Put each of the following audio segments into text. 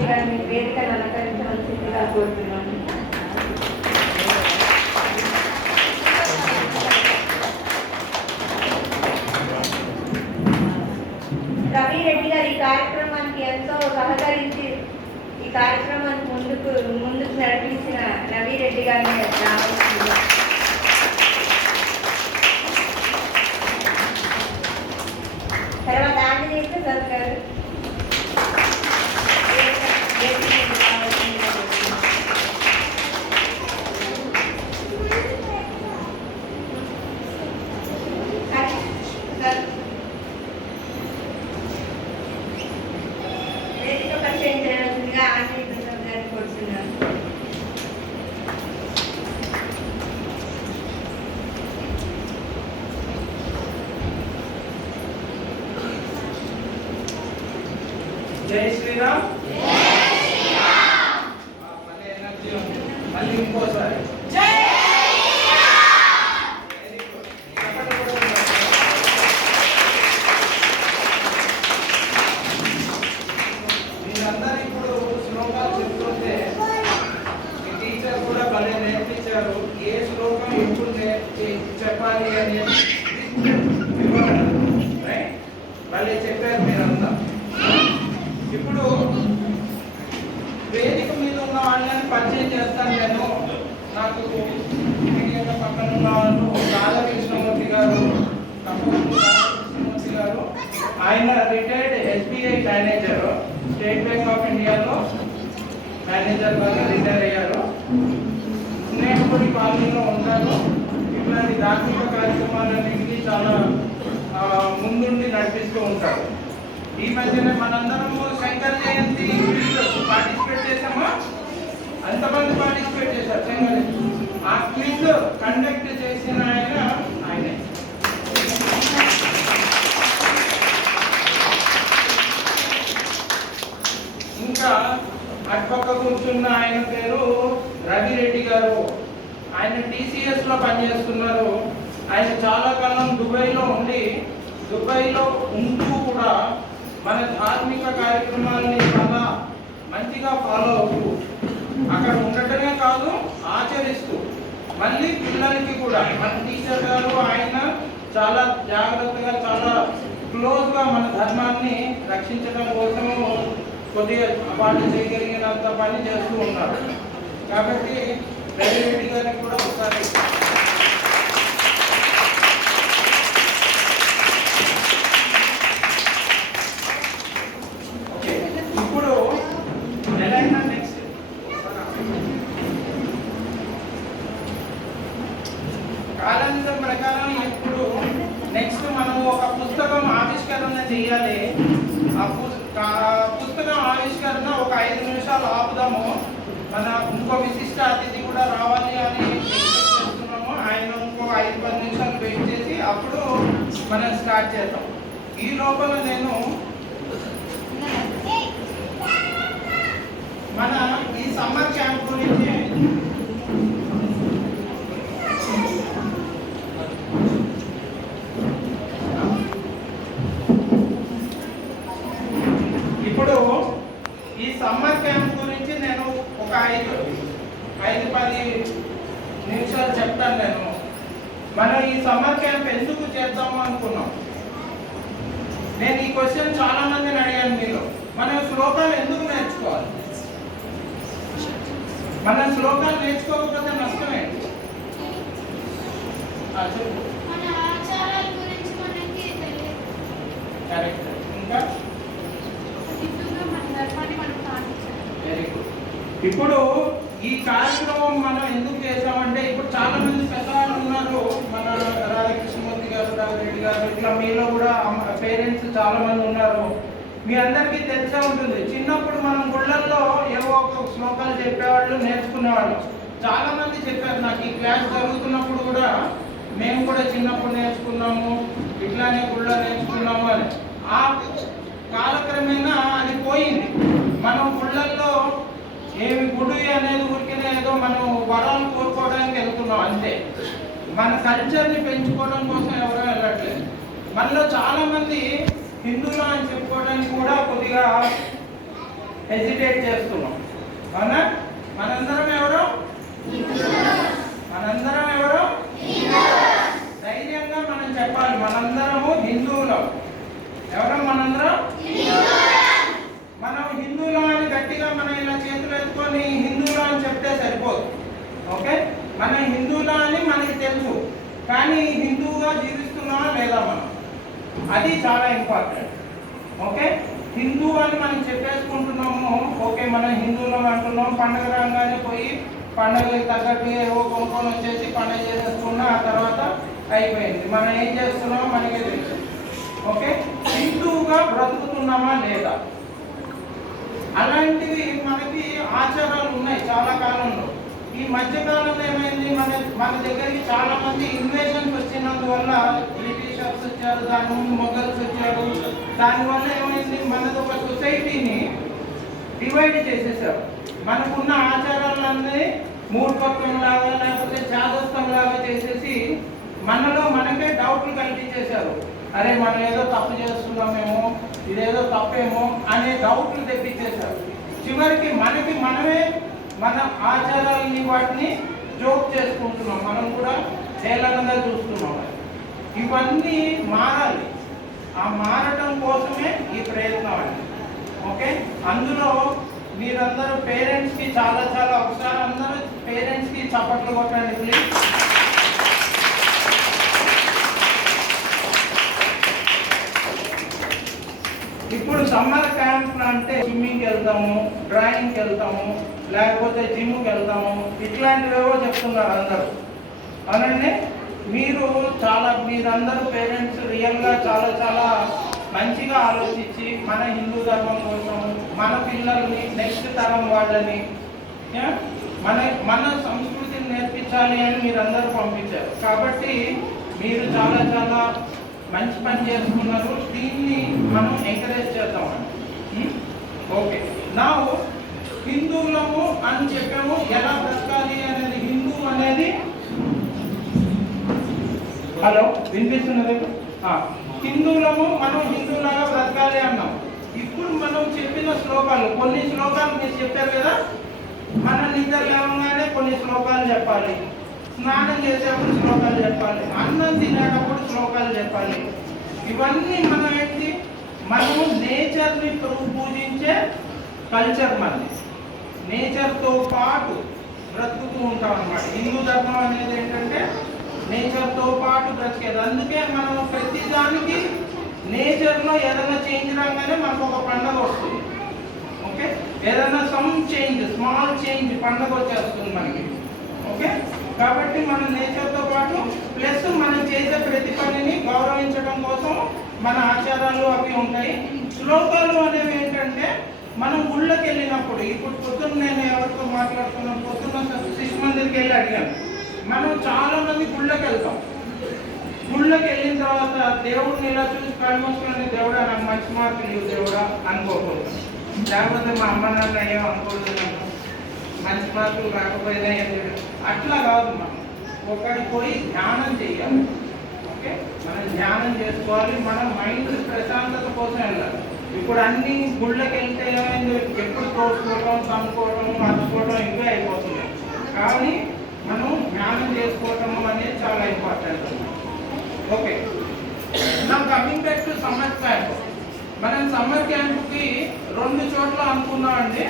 కృష్ణమూర్తి గారిని వేదికను అలంకరించవలసిందిగా కోరుతున్నాను. రవిరెడ్డి గారు ఈ కార్యక్రమానికి ఎంతో సహకరించి ఈ కార్యక్రమాన్ని ముందుకు నడిపించిన రవిరెడ్డి గారిని రావాల్సింది. తర్వాత ఆంజనేయ ప్రసాద్ గారు వేదిక పరిచయం చేయాల్సిందిగా ఆంజనేయ ప్రసాద్ గారిని కోరుతున్నాను. జై శ్రీరామ్. మళ్ళీ ఇంకోసారి మీరందరూ ఇప్పుడు శ్లోకాలు చెప్తుంటే మీ టీచర్ కూడా భలే నేర్పించారు. ఏ శ్లోకం ఎప్పుడు చెప్పాలి అనేది భలే చెప్పారు మీరంతా. ఇప్పుడు వేదిక మీద ఉన్న వాళ్ళని పరిచయం చేస్తాను నేను. నాకు మీడియాలో పక్కన ఉన్న వాళ్ళు రాధాకృష్ణమూర్తి గారు, కృష్ణమూర్తి గారు. ఆయన retired SBI manager, state bank of ఇండియాలో మేనేజర్ లాగా రిటైర్ అయ్యారు. నేను కూడా ఈ కాలనీలో ఉంటాను. ఇట్లాంటి ధార్మిక కార్యక్రమాలన్నింటినీ చాలా ముందుండి నడిపిస్తూ ఉంటారు. ఈ మధ్యనే మనందరము శంకర్ జయంతి పార్టిసిపేట్ చేసామా? అంతమంది పార్టిసిపేట్ చేశారు శంకర్. ఆ క్విజ్ కండక్ట్ చేసిన ఆయనే. ఇంకా అటుపక్క కూర్చున్న ఆయన పేరు రవిరెడ్డి గారు. ఆయన TCS లో పనిచేస్తున్నారు. ఆయన చాలా కాలం దుబాయ్లో ఉంటూ కూడా మన ధార్మిక కార్యక్రమాలని చాలా మంచిగా ఫాలో అవుతూ అక్కడ ఉండటమే కాదు ఆచరిస్తూ మళ్ళీ పిల్లలకి కూడా మన టీచర్ గారు ఆయన చాలా జాగ్రత్తగా చాలా క్లోజ్గా మన ధర్మాన్ని రక్షించడం కోసము కొద్దిగా వాళ్ళు చేయగలిగినంత పని చేస్తూ ఉన్నారు. కాబట్టి రవిరెడ్డి గారికి కూడా ఒకసారి కాలాంతరం ప్రకారం ఇప్పుడు నెక్స్ట్ మనం ఒక పుస్తకం ఆవిష్కరణ చేయాలి. ఆ పుస్తకం ఆవిష్కరణ ఒక 5 నిమిషాలు ఆపుదాము. మన ఇంకో విశిష్ట అతిథి కూడా రావాలి అని చేస్తున్నాము. ఆయన ఇంకో 5-10 నిమిషాలు వెయిట్ చేసి అప్పుడు మనం స్టార్ట్ చేద్దాం. ఈ లోపల నేను మన ఈ సమ్మర్ క్యాంప్ గురించి నేను ఒక 5-10 నిమిషాలు చెప్తాను. మనం ఈ సమ్మర్ క్యాంప్ ఎందుకు చేద్దాము అనుకున్నాం. నేను ఈ క్వశ్చన్ చాలా మందిని అడిగాను మీలో. మనం శ్లోకాలు ఎందుకు నేర్చుకోవాలి? మనం శ్లోకాలు నేర్చుకోకపోతే నష్టమే. కరెక్ట్. ఇంకా వెరీ గుడ్. ఇప్పుడు ఈ కార్యక్రమం మనం ఎందుకు చేసామంటే ఇప్పుడు చాలా మంది పెద్దవాళ్ళు ఉన్నారు. మన రాధాకృష్ణమూర్తి గారు, రాఘరెడ్డి గారు, ఇట్లా మీలో కూడా పేరెంట్స్ చాలా మంది ఉన్నారు. మీ అందరికీ తెలిసే ఉంటుంది. చిన్నప్పుడు మనం గుళ్ళల్లో ఏవో ఒక శ్లోకాలు చెప్పేవాళ్ళు, నేర్చుకునేవాళ్ళు. చాలా మంది చెప్పారు నాకు ఈ క్లాస్ జరుగుతున్నప్పుడు కూడా, మేము కూడా చిన్నప్పుడు నేర్చుకున్నాము, ఇట్లానే గుళ్ళో నేర్చుకున్నాము అని. ఆ కాలక్రమేణా అది పోయింది. మనం గుళ్ళల్లో ఏమి గుడి అనేది ఊరికినే ఏదో మనం వరాలు కోరుకోవడానికి వెళ్తున్నాం అంతే. మన కల్చర్ని పెంచుకోవడం కోసం ఎవరో వెళ్ళట్లేదు. మనలో చాలా మంది హిందువులు అని చెప్పుకోవడానికి కూడా కొద్దిగా హెసిటేట్ చేస్తున్నాం. అవునా? మనందరం ఎవరు? మనందరం ఎవరు? ధైర్యంగా మనం చెప్పాలి, మనందరము హిందువులం. ఎవరు మనందరం? మనం హిందువులం అని గట్టిగా మనం ఇలా చేతులు ఎత్తుకొని హిందువులం అని చెప్తే సరిపోదు. ఓకే, మనం హిందువులం అని మనకి తెలుసు, కానీ హిందువుగా జీవిస్తున్నామా లేదా మనం, అది చాలా ఇంపార్టెంట్. ఓకే, హిందూ అని మనం చెప్పేసుకుంటున్నాము, ఓకే మనం హిందువులం అంటున్నాం, పండగ రాగానే పోయి పండగకి తగ్గట్టు ఏవో కొనుక్కొని వచ్చేసి పండుగ చేసేసుకున్నా, ఆ తర్వాత అయిపోయింది. మనం ఏం చేస్తున్నామో మనకే తెలుసు. ఓకే, హిందువుగా బ్రతుకుతున్నామా లేదా, అలాంటివి మనకి ఆచారాలు ఉన్నాయి చాలా కాలంలో. ఈ మధ్యకాలంలో ఏమైంది, మన దగ్గరికి చాలా మంది ఇన్వేషన్స్ వచ్చినందువల్ల, బ్రిటిషర్స్ వచ్చారు, దాని ముందు మొఘల్స్ వచ్చారు, దానివల్ల ఏమైంది, మనది ఒక సొసైటీని డివైడ్ చేసేసారు. మనకున్న ఆచారాలన్నీ మూర్ఖత్వం లాగా లేకపోతే చాదస్తం లాగా చేసేసి మనలో మనకే డౌట్లు కల్పించేశారు. అరే మనం ఏదో తప్పు చేస్తున్నామేమో, ఇదేదో తప్పేమో అనే డౌట్లు తెప్పించేశారు. చివరికి మనమే మన ఆచారాలని వాటిని జోక్ చేసుకుంటున్నాం, మనం కూడా హేళనగా చూస్తున్నాం. ఇవన్నీ మారాలి, ఆ మారటం కోసమే ఈ ప్రయత్నం అండి. ఓకే, అందులో మీరందరూ పేరెంట్స్కి చాలా ఒకసారి అందరూ పేరెంట్స్కి చప్పట్లు కొట్టండి ప్లీజ్. ఇప్పుడు సమ్మర్ క్యాంప్ అంటే స్విమ్మింగ్కి వెళ్తాము, డ్రాయింగ్కి వెళ్తాము, లేకపోతే జిమ్కి వెళ్తాము, ఇట్లాంటివేవో చెప్తున్నారు అందరూ. అవునండి, మీరందరూ పేరెంట్స్ రియల్గా చాలా మంచిగా ఆలోచించి మన హిందూ ధర్మం కోసం మన పిల్లల్ని, నెక్స్ట్ తరం వాళ్ళని మన సంస్కృతిని నేర్పించాలి అని మీరందరూ పంపించారు. కాబట్టి మీరు చాలా మంచి పని చేసుకున్నారు, దీన్ని మనం ఎంకరేజ్ చేద్దామండి. ఓకే, నా హిందువులము అని చెప్పాము, ఎలా బ్రతకాలి అనేది. హిందూ అనేది, హలో వినిపిస్తున్నది? హిందువులము, మనం హిందువులాగా బ్రతకాలి అన్నాం. ఇప్పుడు మనం చెప్పిన శ్లోకాలు, కొన్ని శ్లోకాలు మీరు చెప్పారు కదా, మన నిద్ర లేవగానే కొన్ని శ్లోకాలు చెప్పాలి, స్నానం చేసేప్పుడు శ్లోకాలు చెప్పాలి, అన్నం తినేటప్పుడు శ్లోకాలు చెప్పాలి. ఇవన్నీ మనం ఏంటి, మనము నేచర్ని పూజించే కల్చర్ మనది. నేచర్తో పాటు బ్రతుకుతూ ఉంటాం అన్నమాట. హిందూ ధర్మం అనేది ఏంటంటే నేచర్తో పాటు బ్రతికేది. అందుకే మనం ప్రతి దానికి నేచర్లో ఏదైనా చేంజ్ రాగానే మనకు ఒక పండుగ వస్తుంది. ఓకే, ఏదైనా స్మాల్ చేంజ్ పండుగ వచ్చేస్తుంది మనకి. ఓకే, కాబట్టి మనం నేచర్తో పాటు ప్లస్ మనం చేసే ప్రతి పనిని గౌరవించడం కోసం మన ఆచారాలు అవి ఉంటాయి. శ్లోకాలు అనేవి ఏంటంటే మనం గుళ్ళకి వెళ్ళినప్పుడు, ఇప్పుడు పొద్దున్న నేను ఎవరితో మాట్లాడుతున్నాను, పొద్దున్న శిశు మందిరికి వెళ్ళి అడిగాను. మనం చాలా మంది గుళ్ళకి వెళ్తాం. గుళ్ళకి వెళ్ళిన తర్వాత దేవుడిని ఇలా చూసి కళ్ళమూసుకొని, దేవుడా నాకు మంచి మార్కులు ఇవ్వు దేవుడా అనుకోకూడదు, లేకపోతే మా అమ్మ నాన్న ఏం అనుకోలేదు, మంచి మార్కులు రాకపోయినా అట్లా కాదు. మనం ఒకటి పోయి ధ్యానం చేయాలి. ఓకే, మనం ధ్యానం చేసుకోవాలి, మన మైండ్ ప్రశాంతత కోసం వెళ్ళాలి. ఇప్పుడు అన్ని గుళ్ళకి వెళ్తే ఏమైంది, ఎప్పుడు తోసుకోవడం, తనుకోవడం, మర్చుకోవడం ఇవే అయిపోతుంది. కానీ మనం ధ్యానం చేసుకోవటం అనేది చాలా ఇంపార్టెంట్. ఓకే, నా coming back to summer camp. మనం సమ్మర్ క్యాంప్కి 2 చోట్ల అనుకున్నామండి.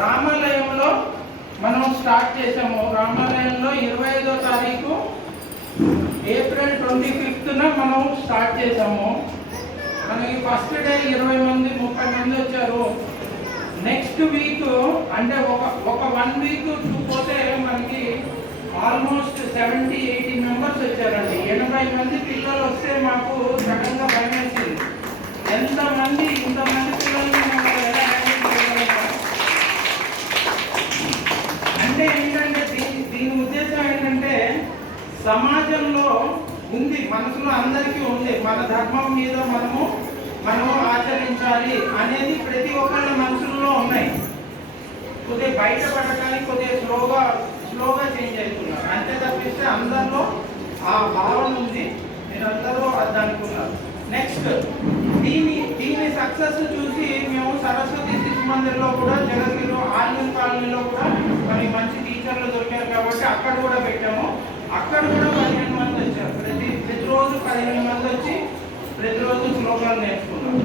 రామాలయంలో మనం స్టార్ట్ చేసాము. రామాలయంలో 25వ తారీఖు ఏప్రిల్ 25న మనం స్టార్ట్ చేసాము. మనకి ఫస్ట్ డే 20 మంది 30 మంది వచ్చారు. నెక్స్ట్ వీక్ అంటే ఒక 1 వీక్ పోతే మనకి ఆల్మోస్ట్ 70-80 మెంబర్స్ వచ్చారండి. 80 మంది పిల్లలు వస్తే మాకు సడన్గా భయం వేసింది. ఇంతమంది పిల్లల్ని మేము ఎలా హ్యాండిల్ చేయగలుగుతాం అంటే ఏంటంటే దీని ఉద్దేశం ఏంటంటే సమాజంలో ఉంది, మనసులో అందరికీ ఉంది, మన ధర్మం మీద మనము ఆచరించాలి అనేది ప్రతి ఒక్కళ్ళ మనసుల్లో ఉన్నాయి. కొద్దిగా బయటపడటానికి కొద్దిగా స్లోగా చేంజ్ అవుతున్నారు, అంతే తప్పిస్తే అందరిలో ఆ భావన ఉంది. మీరందరూ అది అనుకున్నారు. నెక్స్ట్ దీని సక్సెస్ చూసి మేము సరస్వతి శిశు మందిర్లో కూడా జగతిలో ఆలియన్ కాలనీలో కూడా మరి మంచి టీచర్లు దొరికారు కాబట్టి అక్కడ కూడా పెట్టాము. అక్కడ కూడా 15 మంది వచ్చారు. ప్రతిరోజు 15 మంది వచ్చి ప్రతిరోజు శ్లోకాలు నేర్చుకున్నాం.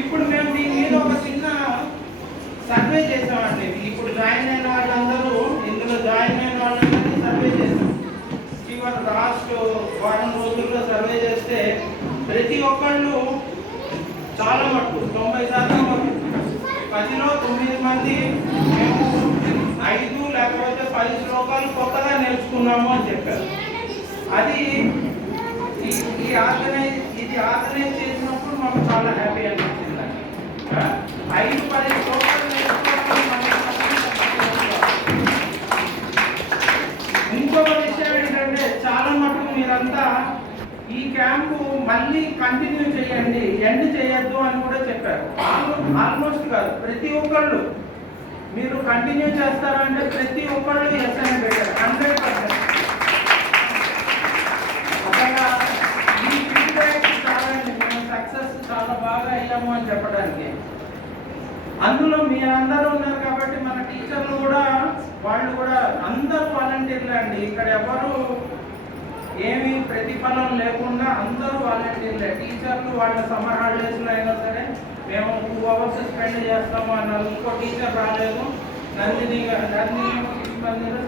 ఇప్పుడు మేము దీని మీద ఒక చిన్న సర్వే చేసామండి. ఇప్పుడు జాయిన్ అయిన వాళ్ళందరూ ఇందులో జాయిన్ అయిన వాళ్ళందరినీ సర్వే చేసాం. చివరి లాస్ట్ వారం రోజుల్లో సర్వే చేస్తే ప్రతి ఒక్కళ్ళు చాలా మటుకు 90% వరకు 10లో 9 మంది మేము 5 లేకపోతే 10 శ్లోకాలు కొత్తగా నేర్చుకున్నాము అని చెప్పారు. అది ఇది ఆర్గనైజ్ చేసినప్పుడు మాకు చాలా హ్యాపీ అనిపించిందండి. 5-10 శ్లోకాలు నేర్చుకోవడం. ఇంకొక విషయం ఏంటంటే చాలా మటుకు మీరంతా ఈ క్యాంపు మళ్ళీ కంటిన్యూ చేయండి, ఎండ్ చేయొద్దు అని కూడా చెప్పారు. ఆల్మోస్ట్ కాదు, ప్రతి ఒక్కళ్ళు మీరు కంటిన్యూ చేస్తారంటే ప్రతి ఒక్కళ్ళు ఎస్ అని పెట్టారు. 100%. అసలు ఈ ఫీడ్బ్యాక్ చాలా మేము సక్సెస్ చాలా బాగా అయ్యాము అని చెప్పడానికి. అందులో మీరందరూ ఉన్నారు కాబట్టి మన టీచర్లు కూడా వాళ్ళు కూడా అందరూ వాలంటీర్లే అండి. ఇక్కడ ఎవరు ఏమీ ప్రతిఫలం లేకుండా అందరూ వాలంటీర్లే. టీచర్లు వాళ్ళ సమ్మర్ హాలిడేస్లో అయినా సరే మేము 2 hours స్పెండ్ చేస్తాము అన్నారు. ఇంకో టీచర్ రాలేదు, నందిని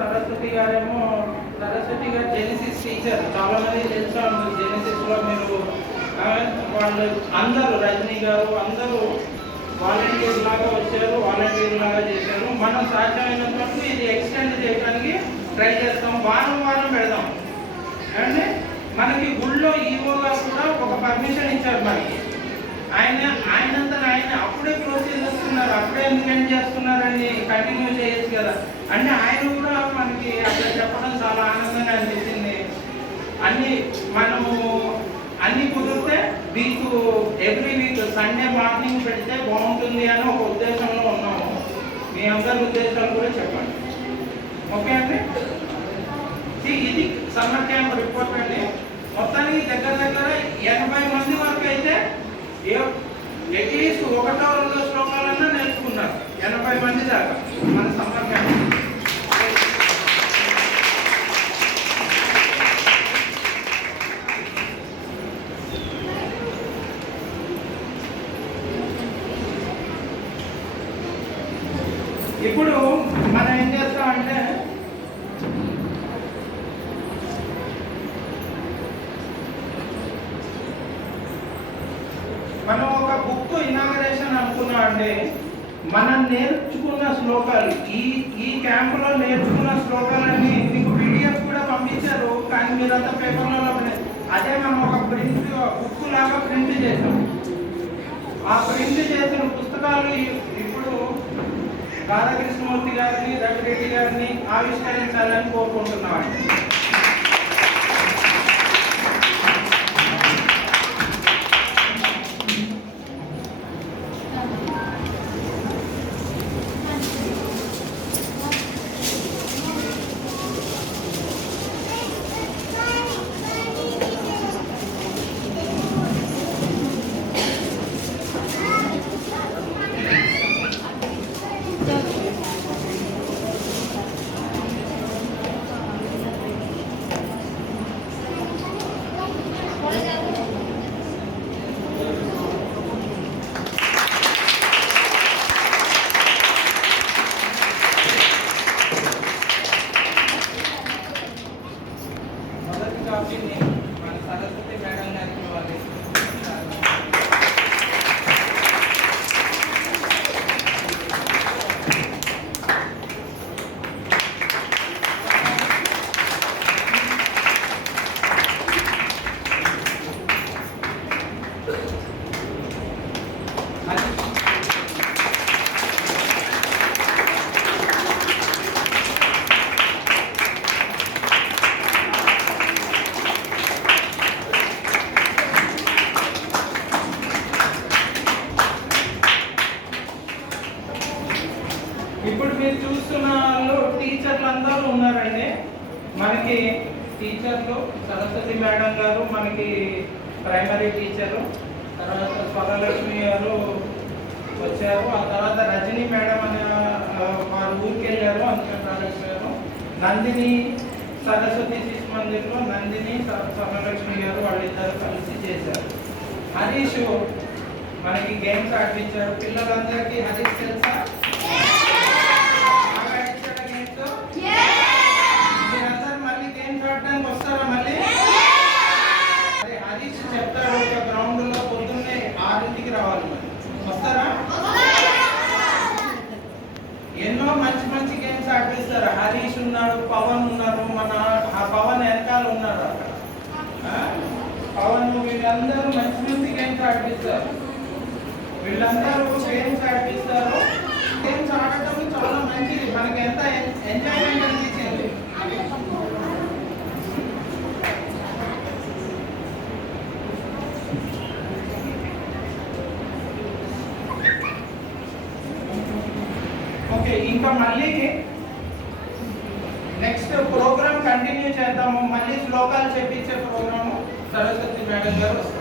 సరస్వతి గారేమో జెనిసిస్ టీచర్. చాలా మంది తెలుసా జెనిసిస్లో మీరు వాళ్ళు అందరూ రజనీ గారు అందరూ వాలంటీర్ లాగా వచ్చారు, వాలంటీర్ లాగా చేశారు. మనం సాధ్యమైనంత ఇది ఎక్స్టెండ్ చేయడానికి ట్రై చేస్తాం. వారం పెడదాం. అంటే మనకి గుళ్ళో ఈవో గారు కూడా ఒక పర్మిషన్ ఇచ్చారు మనకి. ఆయనంతా ఆయన అప్పుడే క్లోజ్ చేసేస్తున్నారు, అప్పుడే ఎందుకు ఎండ్ చేస్తున్నారని కంటిన్యూ చేయొచ్చు కదా. అంటే ఆయన కూడా మనకి అట్లా చెప్పడం చాలా ఆనందంగా అనిపించింది. మనము అన్ని కుదిరితే ఎవ్రీ వీక్ సండే మార్నింగ్ పెడితే బాగుంటుంది అని ఒక ఉద్దేశంలో ఉన్నాము. మీ అందరి ఉద్దేశాలు కూడా చెప్పండి. ఓకే అండి. ఇది సమ్మర్ క్యాంప్ రిపోర్ట్ అండి. మొత్తానికి దగ్గర 80 మంది వరకు అయితే అట్లీస్ట్ 1-2 శ్లోకాలన్నా నేర్చుకున్నారు. 80 మంది దాకా మన సమ్మర్ క్యాంప్. ఇప్పుడు మనం ఏం చేస్తామంటే మనం ఒక బుక్ ఇనాగరేషన్ అనుకున్నామంటే మనం నేర్చుకున్న శ్లోకాలు ఈ క్యాంపులో నేర్చుకున్న శ్లోకాలన్నీ మీకు పీడిఎఫ్ కూడా పంపించారు. కానీ మీరంతా పేపర్లలో అదే మనం ఒక బుక్ లాగా ప్రింట్ చేసాం. ఆ ప్రింట్ చేసిన పుస్తకాలు ఇప్పుడు రాధాకృష్ణమూర్తి గారిని రవిరెడ్డి గారిని ఆవిష్కరించాలని కోరుకుంటున్నామండి. సరస్వతి మేడం గారికి ఇవ్వాలి. ఇప్పుడు మీరు చూస్తున్న వాళ్ళు టీచర్లు అందరూ ఉన్నారండి. మనకి టీచర్లు సరస్వతి మేడం గారు మనకి ప్రైమరీ టీచరు, తర్వాత స్వరలక్ష్మి గారు వచ్చారు. ఆ తర్వాత రజనీ మేడం అనే వారు ఊరికి వెళ్ళారు, అందుకని రాలేకపోయారు. నందిని సరస్వతి శిశు మందిర్లో నందిని స్వరలక్ష్మి గారు వాళ్ళిద్దరు కలిసి చేశారు. హరీష్ మనకి గేమ్స్ ఆడిపించారు పిల్లలందరికీ. హరీష్ తెలుసా? బాగా ఆడించాడా గేమ్స్? మీరందరూ మళ్ళీ గేమ్స్ ఆడడానికి వస్తారా? మళ్ళీ అదే హరీష్ చెప్తాడు, ఒక గ్రౌండ్ లో పొద్దున్నే 6ంటికి రావాలి. మరి వస్తారా? ఎన్నో మంచి మంచి గేమ్స్ ఆడిపిస్తారు. హరీష్ ఉన్నాడు, పవన్ ఉన్నారు, మన ఆ పవన్ వెనకాల ఉన్నారు అక్కడ. పవన్ వీళ్ళందరూ మంచి మంచి గేమ్స్ ఆడిపిస్తారు. వీళ్ళందరూ గేమ్స్ ఆడిపిస్తారు. గేమ్స్ ఆడటం చాలా మంచిది, మనకి ఎంత ఎంజాయ్మెంట్ అనిపించింది. ఓకే, ఇంకా మళ్ళీ నెక్స్ట్ ప్రోగ్రామ్ కంటిన్యూ చేద్దాము. మళ్ళీ శ్లోకాలు చెప్పించే ప్రోగ్రాము సరస్వతి మేడం గారు వస్తారు.